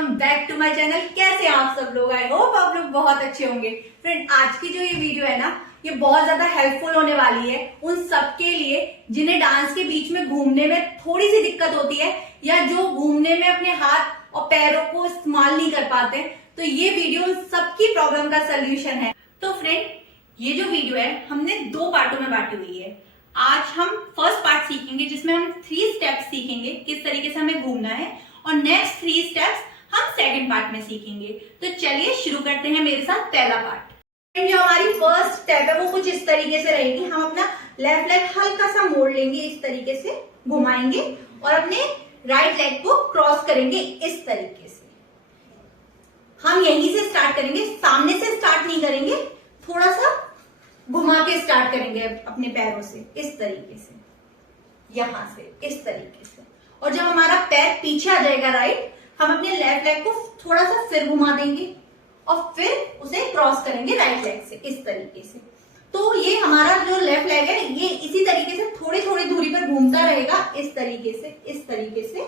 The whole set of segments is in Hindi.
Welcome back to my channel. कैसे हैं आप सब लोग? आई होप आप लोग बहुत अच्छे होंगे। फ्रेंड, आज की जो ये वीडियो है ना, ये बहुत ज्यादा हेल्पफुल होने वाली है उन सबके लिए जिन्हें डांस के बीच में घूमने में थोड़ी सी दिक्कत होती है या जो घूमने में अपने हाथ और पैरों को इस्तेमाल नहीं कर पाते। तो ये वीडियो उन सबकी प्रॉब्लम का सोल्यूशन है। तो फ्रेंड, ये जो वीडियो है हमने 2 पार्टों में बांटी हुई है। आज हम फर्स्ट पार्ट सीखेंगे जिसमें हम 3 स्टेप्स सीखेंगे किस तरीके से हमें घूमना है, और नेक्स्ट 3 स्टेप्स हम सेकंड पार्ट में सीखेंगे। तो चलिए शुरू करते हैं मेरे साथ पहला पार्ट। जो हमारी फर्स्ट स्टेप है वो कुछ इस तरीके से रहेगी। हम अपना लेफ्ट लेग हल्का सा मोड़ लेंगे, इस तरीके से घुमाएंगे और अपने राइट लेग को क्रॉस करेंगे इस तरीके से। हम यहीं से स्टार्ट करेंगे, सामने से स्टार्ट नहीं करेंगे, थोड़ा सा घुमा के स्टार्ट करेंगे अपने पैरों से इस तरीके से, यहां से इस तरीके से। और जब हमारा पैर पीछे आ जाएगा राइट, हम अपने लेफ्ट लेग को थोड़ा सा फिर घुमा देंगे और फिर उसे क्रॉस करेंगे राइट लेग से इस तरीके से। तो ये हमारा जो लेफ्ट लेग है ये इसी तरीके से थोड़ी थोड़ी दूरी पर घूमता रहेगा इस तरीके से, इस तरीके से,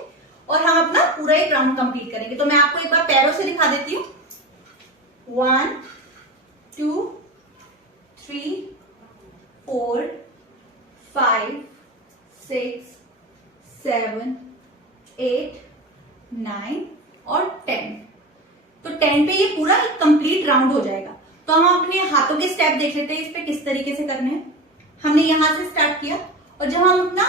और हम अपना पूरा एक राउंड कंप्लीट करेंगे। तो मैं आपको एक बार पैरों से दिखा देती हूँ। 1 2 3 4 5 6 7 8 9 और 10। तो 10 पे ये पूरा एक कंप्लीट राउंड हो जाएगा। तो हम अपने हाथों के स्टेप देख लेते हैं इस पे किस तरीके से करने हैं। हमने यहां से स्टार्ट किया और जब हम अपना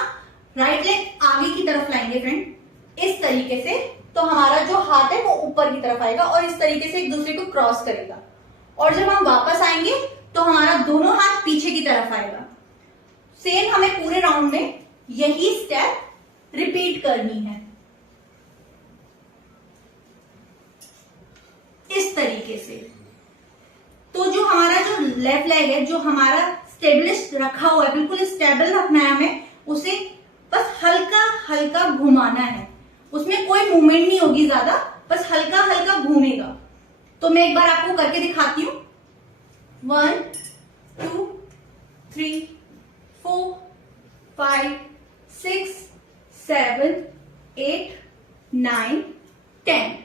राइट लेग आगे की तरफ लाएंगे फ्रेंड इस तरीके से, तो हमारा जो हाथ है वो ऊपर की तरफ आएगा और इस तरीके से एक दूसरे को क्रॉस करेगा। और जब हम वापस आएंगे तो हमारा दोनों हाथ पीछे की तरफ आएगा। सेम हमें पूरे राउंड में यही स्टेप रिपीट करनी है इस तरीके से। तो जो हमारा जो लेफ्ट लेग है, जो हमारा स्टेबलिश रखा हुआ है, बिल्कुल स्टेबल रखना है हमें, उसे बस हल्का हल्का घुमाना है। उसमें कोई मूवमेंट नहीं होगी ज्यादा, बस हल्का हल्का घूमेगा। तो मैं एक बार आपको करके दिखाती हूं। 1 2 3 4 5 6 7 8 9 10।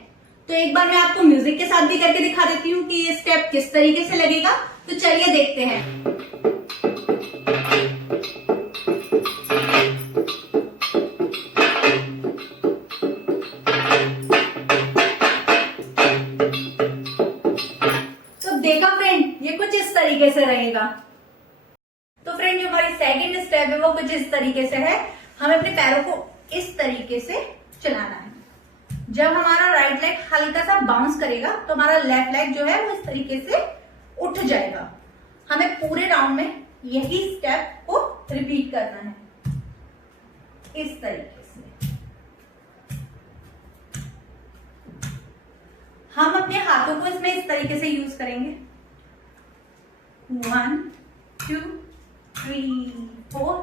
तो एक बार मैं आपको म्यूजिक के साथ भी करके दिखा देती हूँ कि ये स्टेप किस तरीके से लगेगा। तो चलिए देखते हैं। तो देखा फ्रेंड, ये कुछ इस तरीके से रहेगा। तो फ्रेंड, जो हमारी सेकंड स्टेप है वो कुछ इस तरीके से है। हमें अपने पैरों को इस तरीके से चलाना है। जब हमारा राइट लेग हल्का सा बाउंस करेगा तो हमारा लेफ्ट लेग जो है वो इस तरीके से उठ जाएगा। हमें पूरे राउंड में यही स्टेप को रिपीट करना है इस तरीके से। हम अपने हाथों को इसमें इस तरीके से यूज करेंगे। 1 2 3 4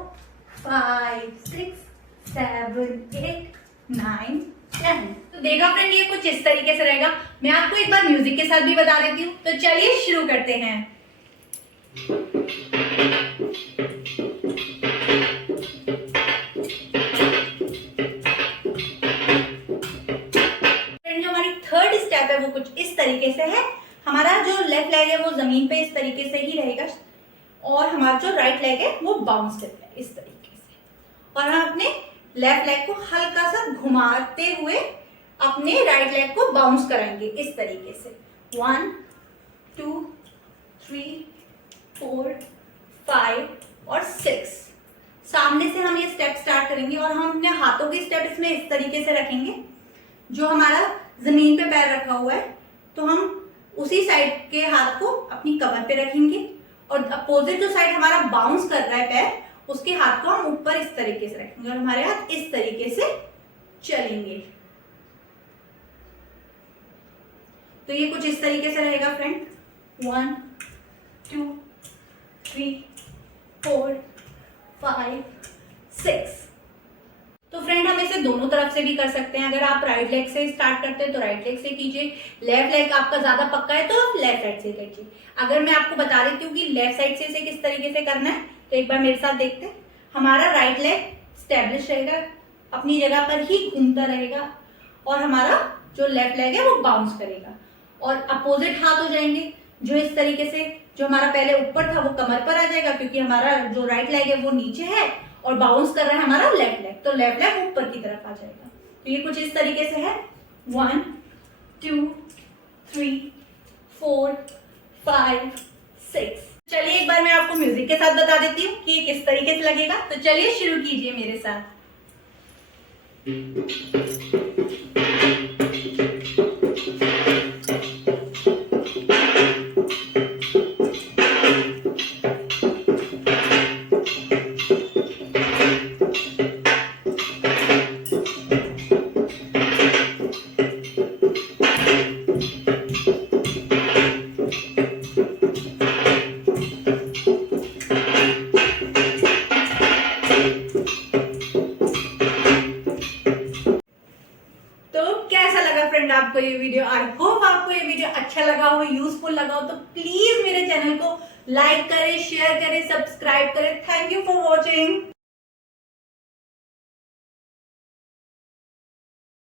5 6 7 8 9 10। तो देखा फ्रेंड, ये कुछ इस तरीके से रहेगा। मैं आपको एक बार म्यूजिक के साथ भी बता देती हूँ। तो चलिए शुरू करते हैं। फ्रेंड, जो हमारी थर्ड स्टेप है वो कुछ इस तरीके से है। हमारा जो लेफ्ट लेग है वो जमीन पे इस तरीके से ही रहेगा और हमारा जो राइट लेग है वो बाउंस करता है इस तरीके से। और हम अपने लेफ्ट लेग को हल्का सा घुमाते हुए अपने राइट लेग को बाउंस कराएंगे इस तरीके से। 1 2 3 4 5 और 6। सामने से हम ये स्टेप स्टार्ट करेंगे और हम अपने हाथों के स्टेप इसमें इस तरीके से रखेंगे। जो हमारा जमीन पे पैर रखा हुआ है तो हम उसी साइड के हाथ को अपनी कमर पे रखेंगे और अपोजिट जो साइड हमारा बाउंस कर रहा है पैर, उसके हाथ को हम ऊपर इस तरीके से रखेंगे और हमारे हाथ इस तरीके से चलेंगे। तो ये कुछ इस तरीके से रहेगा फ्रेंड। 1 2 3 4 5 6। तो फ्रेंड, हम इसे दोनों तरफ से भी कर सकते हैं। अगर आप राइट लेग से स्टार्ट करते हैं तो राइट लेग से कीजिए। लेफ्ट लेग आपका ज्यादा पक्का है तो आप लेफ्ट साइड से कीजिए। अगर मैं आपको बता देती हूँ कि लेफ्ट साइड से इसे किस तरीके से करना है, तो एक बार मेरे साथ देखते हैं। हमारा राइट लेग स्टेब्लिश रहेगा, अपनी जगह पर ही घूमता रहेगा और हमारा जो लेफ्ट लेग है वो बाउंस करेगा। और अपोजिट हाथ हो जाएंगे जो इस तरीके से, जो हमारा पहले ऊपर था वो कमर पर आ जाएगा क्योंकि हमारा जो राइट लेग है वो नीचे है और बाउंस कर रहा है हमारा लेफ्ट लेग, तो लेफ्ट लेग ऊपर की तरफ आ जाएगा। तो ये कुछ इस तरीके से है 1 2 3 4 5 6। चलिए एक बार मैं आपको म्यूजिक के साथ बता देती हूँ कि ये किस तरीके से लगेगा। तो चलिए शुरू कीजिए मेरे साथ। कैसा लगा फ्रेंड आपको ये वीडियो? आई होप आपको ये वीडियो अच्छा लगा हो, यूजफुल लगा हो। तो प्लीज मेरे चैनल को लाइक करें, शेयर करें, सब्सक्राइब करें। Thank you for watching.